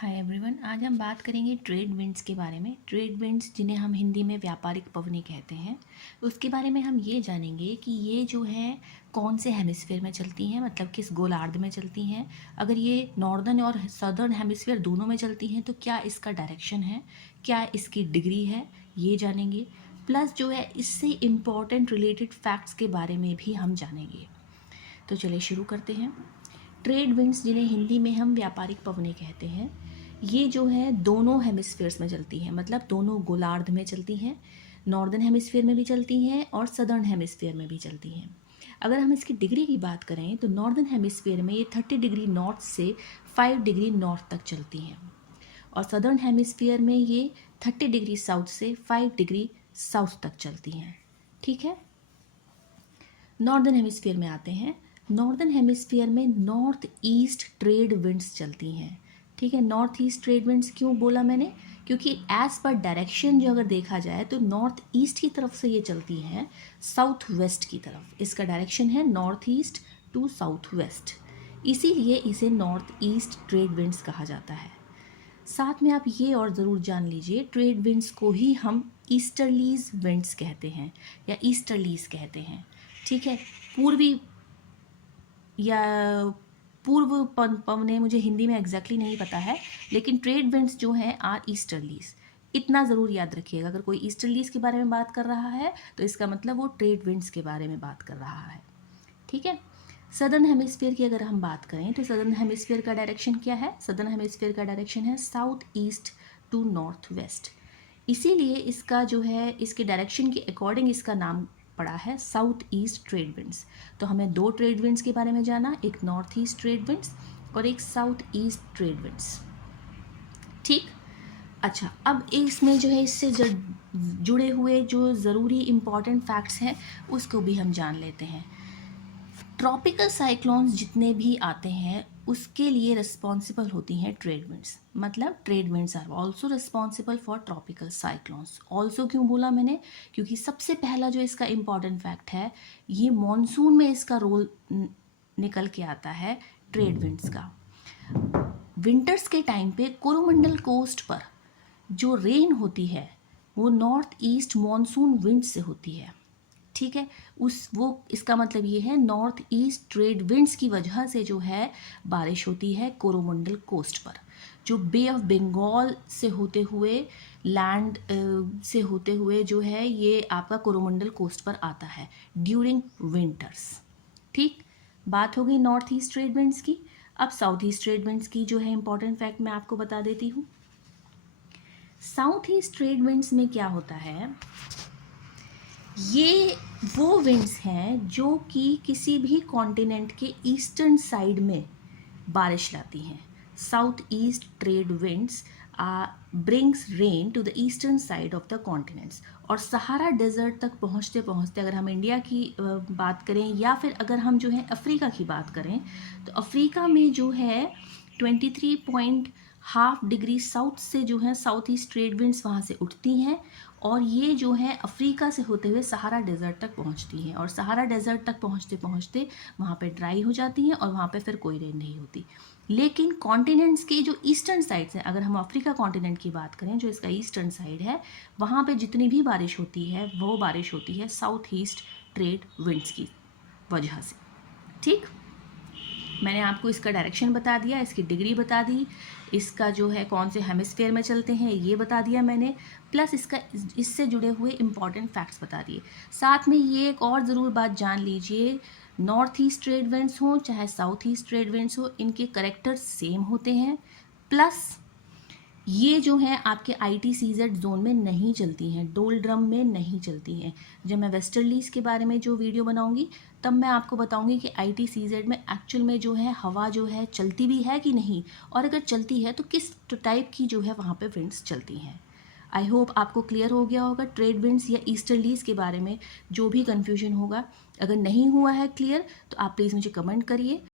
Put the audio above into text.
Hi everyone, आज हम बात करेंगे ट्रेड विंड्स के बारे में। ट्रेड विंड्स जिन्हें हम हिंदी में व्यापारिक पवनें कहते हैं, उसके बारे में हम ये जानेंगे कि ये जो है कौन से हेमिस्फेयर में चलती हैं, मतलब किस गोलार्ध में चलती हैं। अगर ये नॉर्दर्न और सदर्न हेमिस्फेयर दोनों में चलती हैं तो क्या इसका डायरेक्शन है, क्या इसकी डिग्री है, ये जानेंगे। प्लस जो है इससे इम्पॉर्टेंट रिलेटेड फैक्ट्स के बारे में भी हम जानेंगे। तो चलिए शुरू करते हैं। ट्रेड विंड्स जिन्हें हिंदी में हम व्यापारिक पवनें कहते हैं, ये जो है दोनों हेमिस्फेयर्स में चलती हैं, मतलब दोनों गोलार्ध में चलती हैं। नॉर्दर्न हेमिस्फेयर में भी चलती हैं और सदर्न हेमिस्फेयर में भी चलती हैं। अगर हम इसकी डिग्री की बात करें तो नॉर्दर्न हेमिस्फेयर में ये 30 डिग्री नॉर्थ से 5 डिग्री नॉर्थ तक चलती हैं और सदर्न हेमिस्फेयर में ये 30 डिग्री साउथ से 5 डिग्री साउथ तक चलती हैं। ठीक है, नॉर्दर्न हेमिस्फीयर में आते हैं। नॉर्दर्न हेमिस्फीयर में नॉर्थ ईस्ट ट्रेड विंड्स चलती हैं। ठीक है, नॉर्थ ईस्ट ट्रेड विंड्स क्यों बोला मैंने, क्योंकि एज पर डायरेक्शन जो अगर देखा जाए तो नॉर्थ ईस्ट की तरफ से ये चलती हैं साउथ वेस्ट की तरफ। इसका डायरेक्शन है north east to south west, इसीलिए इसे नॉर्थ ईस्ट ट्रेड विंड्स कहा जाता है। साथ में आप ये और ज़रूर जान लीजिए, ट्रेड विंड्स को ही हम ईस्टर्लीज विंड्स कहते हैं या ईस्टर्लीज कहते हैं। ठीक है, पूर्वी या पूर्व पवने मुझे हिंदी में एग्जैक्टली नहीं पता है, लेकिन ट्रेड विंड्स जो हैं आर ईस्टर्लीज। इतना ज़रूर याद रखिएगा, अगर कोई ईस्टर्लीज के बारे में बात कर रहा है तो इसका मतलब वो ट्रेड विंड्स के बारे में बात कर रहा है। ठीक है, सदर्न हेमिस्फीयर की अगर हम बात करें तो सदर्न हेमिस्फीयर का डायरेक्शन क्या है? सदर्न हेमिस्फीयर का डायरेक्शन है south east to north west, इसीलिए इसका जो है इसके डायरेक्शन के अकॉर्डिंग इसका नाम पड़ा है साउथ ईस्ट ट्रेड विंड्स। तो हमें दो ट्रेड विंड्स के बारे में जाना, एक नॉर्थ ईस्ट ट्रेड विंड्स और एक साउथ ईस्ट ट्रेड विंड्स। ठीक, अच्छा, अब इसमें जो है इससे जुड़े हुए जो ज़रूरी इम्पॉर्टेंट फैक्ट्स हैं उसको भी हम जान लेते हैं। ट्रॉपिकल साइक्लोन्स जितने भी आते हैं उसके लिए रिस्पॉन्सिबल होती हैं ट्रेड विंड्स, मतलब trade winds are also responsible for tropical cyclones. Also क्यों बोला मैंने, क्योंकि सबसे पहला जो इसका इम्पॉर्टेंट फैक्ट है, ये मॉनसून में इसका रोल निकल के आता है ट्रेड विंड्स का। विंटर्स के टाइम पे कोरोमंडल कोस्ट पर जो रेन होती है वो नॉर्थ ईस्ट मॉनसून विंड से होती है। ठीक है, इसका मतलब ये है नॉर्थ ईस्ट ट्रेड विंड्स की वजह से जो है बारिश होती है कोरोमंडल कोस्ट पर, जो बे ऑफ बंगाल से होते हुए लैंड से होते हुए जो है ये आपका कोरोमंडल कोस्ट पर आता है ड्यूरिंग विंटर्स। ठीक, बात हो गई नॉर्थ ईस्ट ट्रेड विंड्स की। अब साउथ ईस्ट ट्रेड विंड्स की जो है इंपॉर्टेंट फैक्ट मैं आपको बता देती हूँ। साउथ ईस्ट ट्रेड विंड्स में क्या होता है, ये वो विंड्स हैं जो कि किसी भी कॉन्टिनेंट के ईस्टर्न साइड में बारिश लाती हैं। South east trade winds brings rain to the eastern side of the continents. और सहारा डेजर्ट तक पहुंचते पहुंचते अगर हम इंडिया की बात करें या फिर अगर हम जो है अफ्रीका की बात करें तो अफ्रीका में जो है 23.5 डिग्री साउथ से जो है साउथ ईस्ट ट्रेड विंड्स वहाँ से उठती हैं और ये जो है अफ्रीका से होते हुए सहारा डेजर्ट तक पहुँचती हैं और सहारा डेजर्ट तक पहुँचते पहुँचते वहाँ पे ड्राई हो जाती हैं और वहाँ पे फिर कोई रेन नहीं होती। लेकिन कॉन्टिनेंट्स के जो ईस्टर्न साइड्स हैं, अगर हम अफ्रीका कॉन्टिनेंट की बात करें जो इसका ईस्टर्न साइड है, वहाँ पे जितनी भी बारिश होती है वो बारिश होती है साउथ ईस्ट ट्रेड विंड्स की वजह से। ठीक, मैंने आपको इसका डायरेक्शन बता दिया, इसकी डिग्री बता दी, इसका जो है कौन से हेमिस्फेयर में चलते हैं ये बता दिया मैंने, प्लस इससे जुड़े हुए इम्पॉर्टेंट फैक्ट्स बता दिए। साथ में ये एक और ज़रूर बात जान लीजिए, नॉर्थ ईस्ट ट्रेड विंड्स हो चाहे साउथ ईस्ट ट्रेड विंड्स हो, इनके करेक्टर सेम होते हैं। प्लस ये जो है आपके ITCZ जोन में नहीं चलती हैं, डोलड्रम में नहीं चलती हैं। जब मैं वेस्टर्लीज के बारे में जो वीडियो बनाऊंगी तब मैं आपको बताऊंगी कि ITCZ में एक्चुअल में जो है हवा जो है चलती भी है कि नहीं, और अगर चलती है तो किस टाइप की जो है वहाँ पे विंड्स चलती हैं। आई होप आपको क्लियर हो गया होगा ट्रेड विंड्स या ईस्टर्लीज के बारे में जो भी कन्फ्यूजन होगा। अगर नहीं हुआ है क्लियर तो आप प्लीज़ मुझे कमेंट करिए।